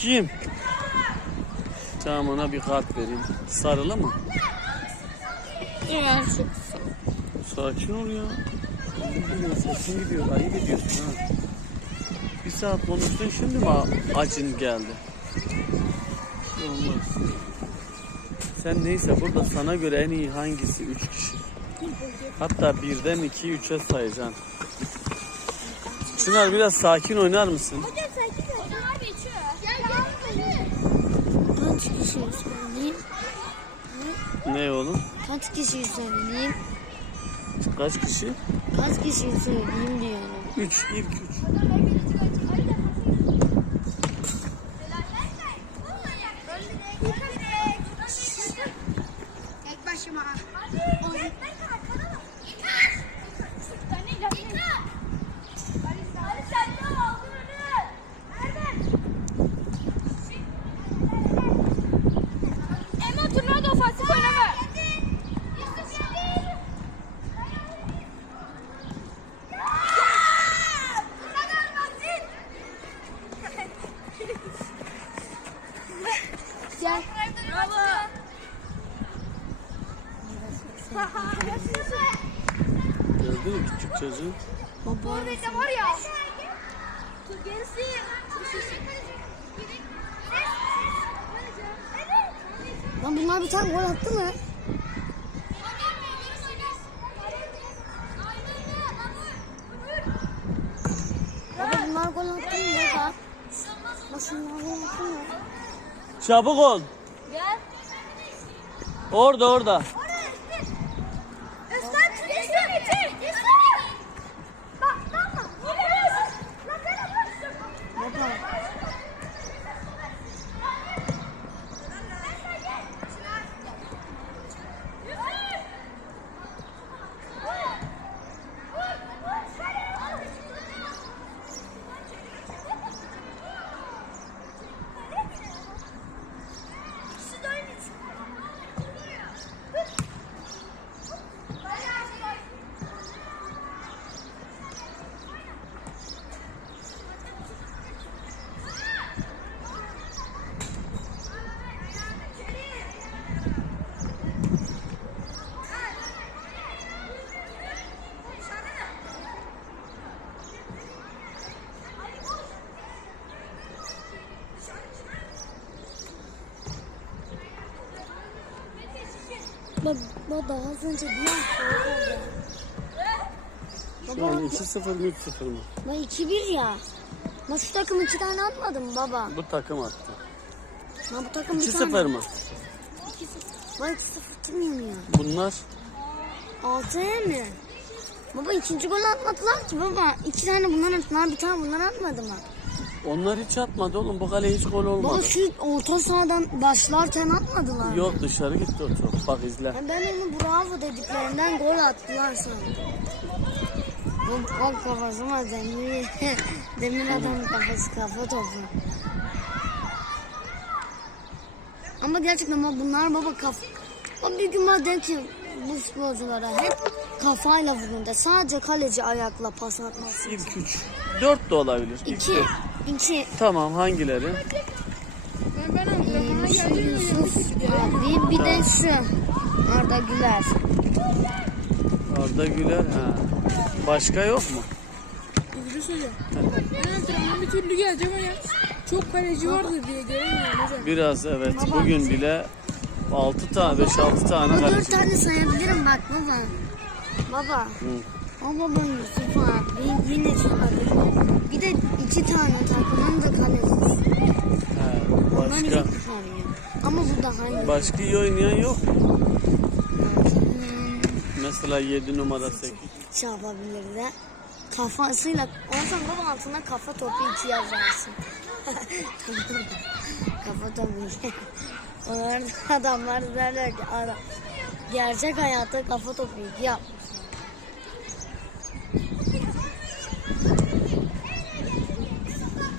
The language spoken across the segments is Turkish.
Kim? Tamam ona bir kart vereyim. Sarılı mı? Birazcık. Sakin ol ya. Sesin gidiyor. Ayıp ediyorsun ha. Bir saat konuştun şimdi mi acın geldi? Olmaz. Sen neyse burada sana göre en iyi hangisi? Üç kişi. Hatta birden iki üçe sayacaksın. Çınar biraz sakin oynar mısın? Hocam sakin ol. Abi içiyor. Gel gel. Kaç kişi söyleyeyim? Ne oğlum? Kaç kişi söyleyeyim? Kaç kişi? Kaç kişi söyleyeyim diyorum. Üç, ilk üç. Mü küçük çocuğu? Baba. Orada var ya. Gerisi. Lan bunlar bir tane gol attı mı? Baba bunlar gol attı mı baba? Bak şunlar gol attı mı? Çabuk ol. Gel. Orada orada. Üstten tut. Üstten itir. Bak tamam. Lan sana bak. Baba. Bak, daha az önce bir Şu an 2-0 mı 3-0 mı? Bak 2-1 ya. Bak şu takım iki tane atmadı mı baba? Bu takım attı. Bak bu takım bir tane. 2-0 mı? Bak 2-0 kim yeniyor? Bunlar 6'ya mı? Baba ikinci gol atmadılar ki baba. İki tane bunlar attılar bir tane bunlar atmadı mı? Onlar hiç atmadı oğlum. Bu kale hiç gol Baba olmadı. şu orta sahadan başlarken atmadılar. Yok dışarı gitti o top. Bak izle. Ya ben onu bravo dediklerinden gol attılar sandım. Bu bak kafası var demir, demir adam kafası kafa topu. Ama gerçekten bak bunlar baba kafa... Baba bir gün bana dedim ki bu futbolculara hep kafayla vurun de. Sadece kaleci ayakla pas atması. İlk 3. 4 de olabilir. İlk İki. dört. İki. Tamam hangileri? Ee, şu Yusuf abi bir de şu Arda Güler. Arda Güler. Ha. Başka yok mu? Bir şey söyleyeceğim. Ben antrenmana bir türlü geleceğim ama ya. Çok kaleci vardı diye göremiyorum hocam. Biraz evet. Bugün bile 6 tane 5-6 tane Ama dört kaleci. tane sayabilirim bak baba. Baba. Baba ben Yusuf abi yine adı. Bir de iki tane takımın da kalecisi. Ha, Ondan başka. Ama bu daha iyi. başka iyi oynayan yok? Hmm, Mesela 7 numara 8. şey yapabilir de. Kafasıyla, ondan baba altına kafa topu iki yazarsın. kafa topu. Onlar adamlar derler ki adam, gerçek hayatta kafa topu iki yapmış.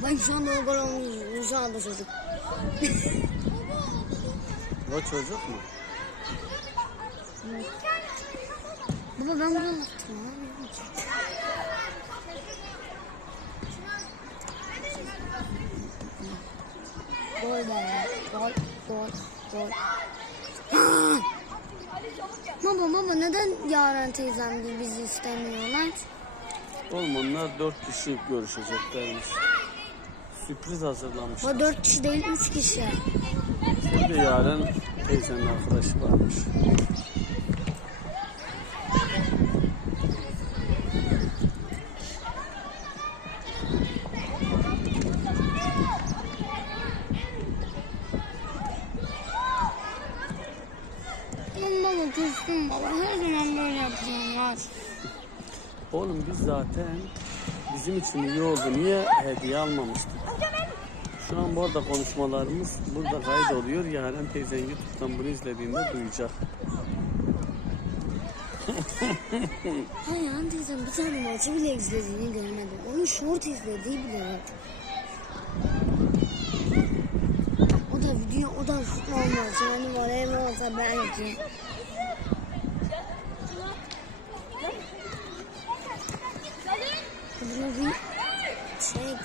Ben şu anda o gol olmuş. Çocuk. O çocuk mu? Baba ben bunu attım. abi. Gol be. Gol. Gol. Gol. baba baba neden Yaren teyzem gibi bizi istemiyorlar? Oğlum onlar dört kişi görüşeceklermiş. Sürpriz hazırlamış. O dört kişi değil üç kişi. Bir Yaren teyzenin arkadaşı varmış. Baba küstüm baba. Her zaman böyle yapıyorlar. Oğlum biz zaten bizim için iyi oldu. Niye hediye almamıştık? Şu an bu arada konuşmalarımız burada kaydoluyor. Yaren teyzen YouTube'dan bunu izlediğinde duyacak. Ha Yaren teyzem bir tane maçı bile izlediğini görmedim. Onun short izlediği bile yok. O da video, o da futbol maçı. Yani voleybol olsa belki. Bir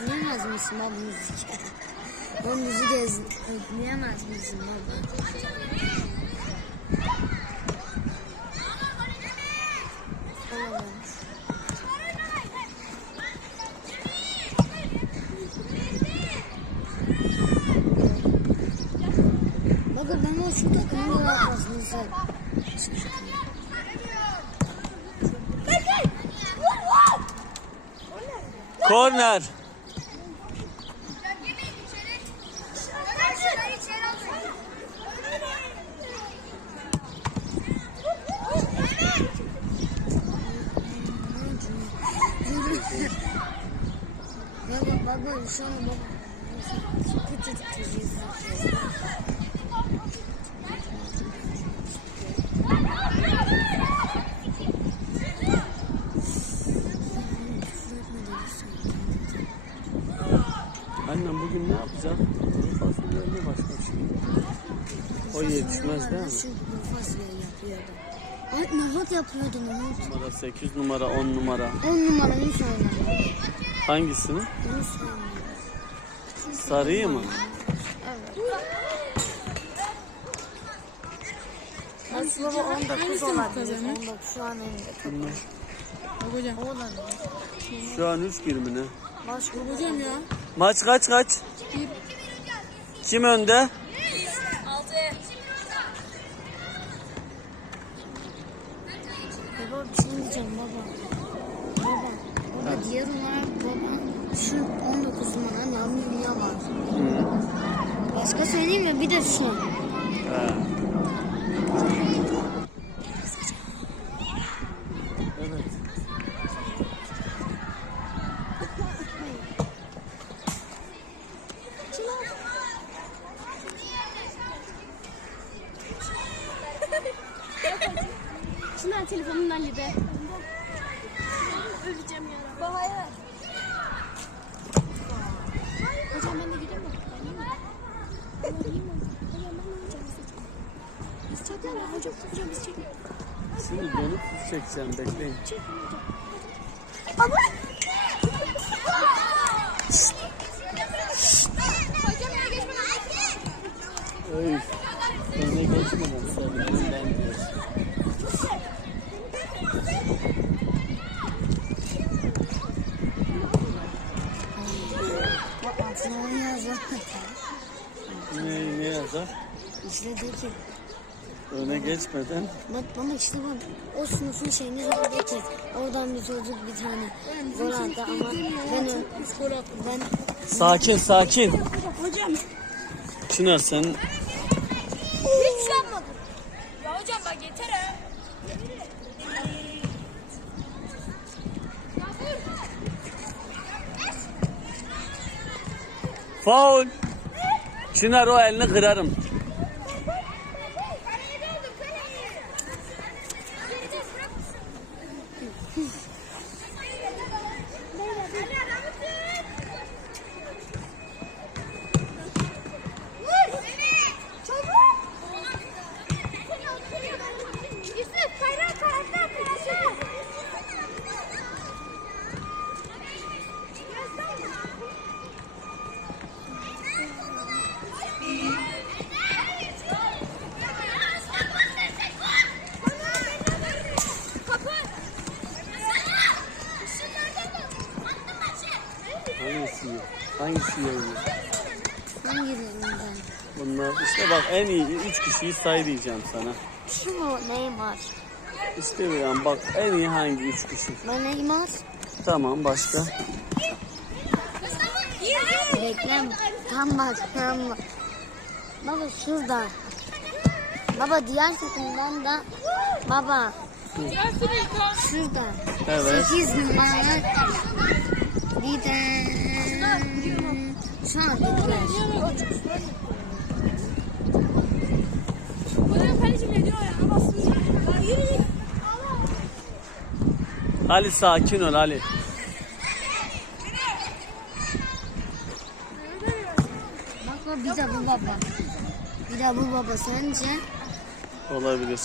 ekleyemez misin baba müzik? O müzik ez- ekleyemez misin baba? Olamaz. Baba ben o şu takımı yapmasını istedim. Korner. Baba baba şu an baba. Küçücük çocuğuz. Annem bugün ne yapacak? Kuru fasulye mi başka bir şey? O yetişmez değil mi? Çünkü bu fasulye yapıyordu. Ay nohut yapıyordu nohut. Numara 8 numara 10 numara. On numaranı söyle. Hangisini? Sarıyı mı? Nasıl baba 19 Hangisi mi olabilir. kazanır? 19 şu an elinde. Hocam. Şu an 3-1 mi ne? Bak hocam ya. Maç kaç kaç? Kim önde? Baba bir şey diyeceğim baba. Baba. Baba diğer olarak baba şu 19 numara Nami Dünya var. Başka söyleyeyim mi? Bir de şu. He. Evet. Çınar telefonundan yedi. Öleceğim ya. Hayır. Hocam ben de gideyim mi? Ben oynayayım mı? Hocam ben oynayacağım. Biz çekelim. Hocam, hocam biz çekelim. Şimdi dönüp çekeceğim bekleyin. Ama. Hocam ya geçme. Öy. Önüne geçmeden savunuyorum ben diyor. Bak altına onu yazıyor. İşte diyor ki Öne geçmeden Bak bana işte bak o sınıfın şeyini ki oradan bir çocuk bir tane gol attı ama ben ö- ben Sakin sakin. Hocam. Çınar sen Hiç şey yapmadım. Ya hocam bak yeter ha. faul. Çınar o elini kırarım. Ben girelim ben. Bunlar işte bak en iyi üç kişiyi say diyeceğim sana. Şu mu Neymar? Yani bak en iyi hangi üç kişi? Ben Neymar. Tamam başka. Reklam. Tam bak tam bak. Baba şurada. Baba diğer takımdan da baba şurada. Evet. 8 numara. Bir de şu an bittiler. Buraya kaleci bile diyor ya. Bastırıyor. Ya yürü Ali sakin ol Ali. Bak bir de bu baba. Bir de bu baba sence? Olabilir.